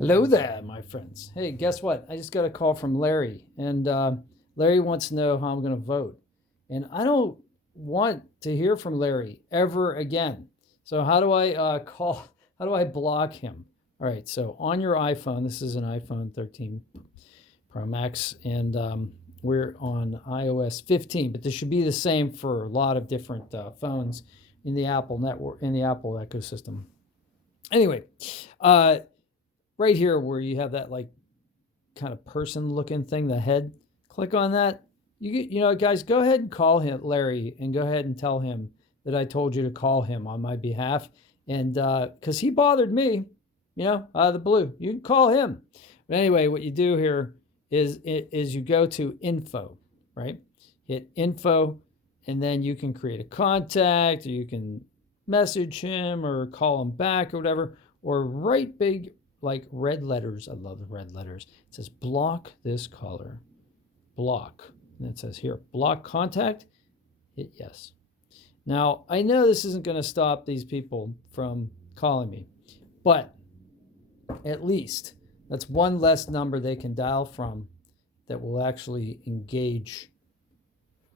Hello there, my friends. Hey, guess what? I just got a call from Larry, and Larry wants to know how I'm going to vote. And I don't want to hear from Larry ever again. So how do I how do I block him? All right, so on your iPhone, this is an iPhone 13 Pro Max, and we're on iOS 15, but this should be the same for a lot of different phones in the Apple network, in the Apple ecosystem. Anyway, right here where you have that like kind of person looking thing, the head, click on that. You know, guys, go ahead and call him, Larry, and go ahead and tell him that I told you to call him on my behalf. And because he bothered me, you know, out of the blue, you can call him. But anyway, what you do here is you go to info, right? Hit info, and then you can create a contact, or you can message him or call him back or whatever, or write big like red letters. I love the red letters. It says block this caller, block. And it says here, block contact, hit yes. Now, I know this isn't going to stop these people from calling me, but at least that's one less number they can dial from that will actually engage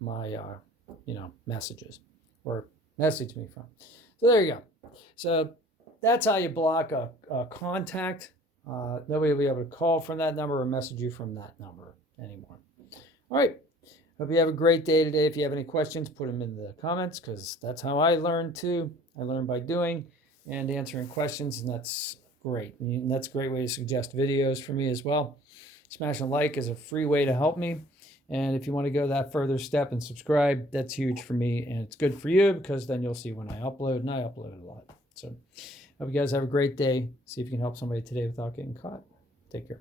my, messages or message me from. So there you go. So that's how you block a contact. Nobody will be able to call from that number or message you from that number anymore. All right. Hope you have a great day today. If you have any questions, put them in the comments, because that's how I learned too. I learned by doing and answering questions, and that's great. And that's a great way to suggest videos for me as well. Smash a like is a free way to help me. And if you want to go that further step and subscribe, that's huge for me. And it's good for you, because then you'll see when I upload, and I upload a lot. So hope you guys have a great day. See if you can help somebody today without getting caught. Take care.